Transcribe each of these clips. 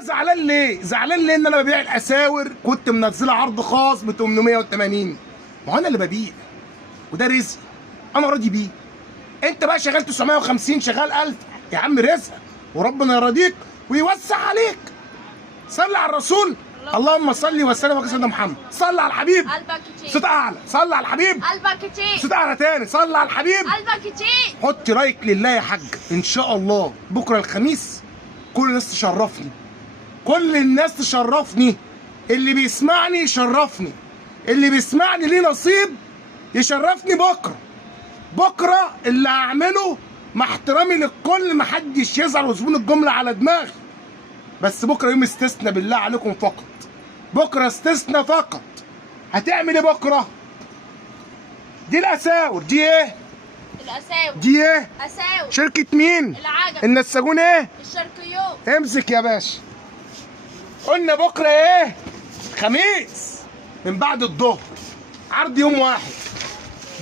زعلان ليه؟ زعلان ليه ان انا ببيع الاساور كنت منزلها عرض خاص ب 880. ما هو انا اللي ببيع وده رزق انا راضي بيه. انت بقى شغال 950 شغال 1000 يا عم، رزق وربنا يرضيك ويوسع عليك. صلي على الرسول. اللهم صل وسلم على سيدنا محمد. صلي على الحبيب. قلبك كتير. صوت اعلى. صلي على الحبيب. قلبك كتير. صوت اعلى تاني. صلي على الحبيب. قلبك كتير. حط رايك لله يا حاج. ان شاء الله بكره الخميس كل الناس تشرفني، كل الناس تشرفني، اللي بيسمعني يشرفني، اللي بيسمعني ليه نصيب يشرفني بكره. بكره اللي هعمله مع احترامي للكل، محدش يزعل وزبون الجمله على دماغي، بس بكره يوم استثناء بالله عليكم فقط. بكره استثناء فقط. هتعمل ايه بكره؟ دي الاساور. دي ايه؟ الاساور. دي ايه؟ اساور. شركه مين؟ العجب. النساجون ايه؟ الشرقيون. امسك يا باشا. قلنا بكره ايه؟ خميس من بعد الظهر، عرض يوم واحد.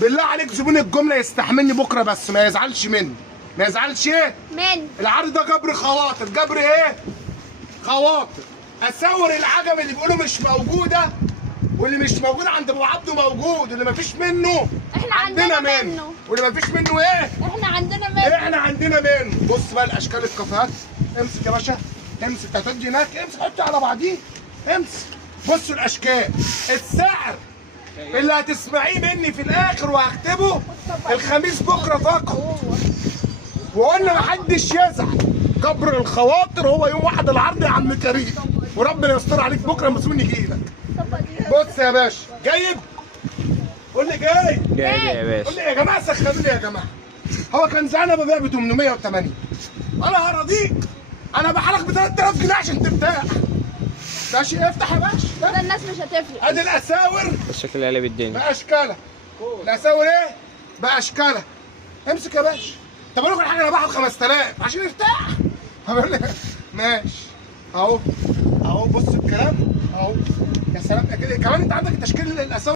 بالله عليك زبون الجمله يستحملني بكره بس ما يزعلش مني. ما يزعلش ايه؟ من العرض ده جبر خواطر. جبر ايه؟ خواطر. اساور العجم اللي بيقولوا مش موجوده، واللي مش موجود عند ابو عبده موجود، اللي مفيش منه احنا عندنا منه. واللي مفيش منه ايه؟ احنا عندنا منه. احنا عندنا منه. بص بقى الاشكال الكافيهات. امسك يا باشا. امسك هتدي هناك. امسك حط على بعضيه. امسك. بصوا الاشكال. السعر اللي هتسمعيه مني في الاخر وهكتبه الخميس بكره فقط. وقلنا محدش يزعل. جبر الخواطر هو يوم واحد العرض يا عم كريم، وربنا يستر عليك بكره لما زبون يجي لك. بص يا باشا. جايب؟ قول لي جاي. جاي يا باشا. قول لي يا جماعه سخنوني يا جماعه. هو كان زعلان ببيع ب 880. انا هرضيك. انا بحالك ب 3000 جنيه عشان ترتاح. ماشي افتح يا باشا. ده الناس مش هتفرق. ادي الاساور الشكل اللي قلب الدنيا باشكالها. الاساور ايه؟ باشكالها. امسك يا باشا. طب اقول لكم الحاجه، انا باخد 5000 عشان يرتاح. هقول لك ماشي اهو. اهو بص الكلام اهو. يا سلام كده كمان انت عندك تشكيل الاساور.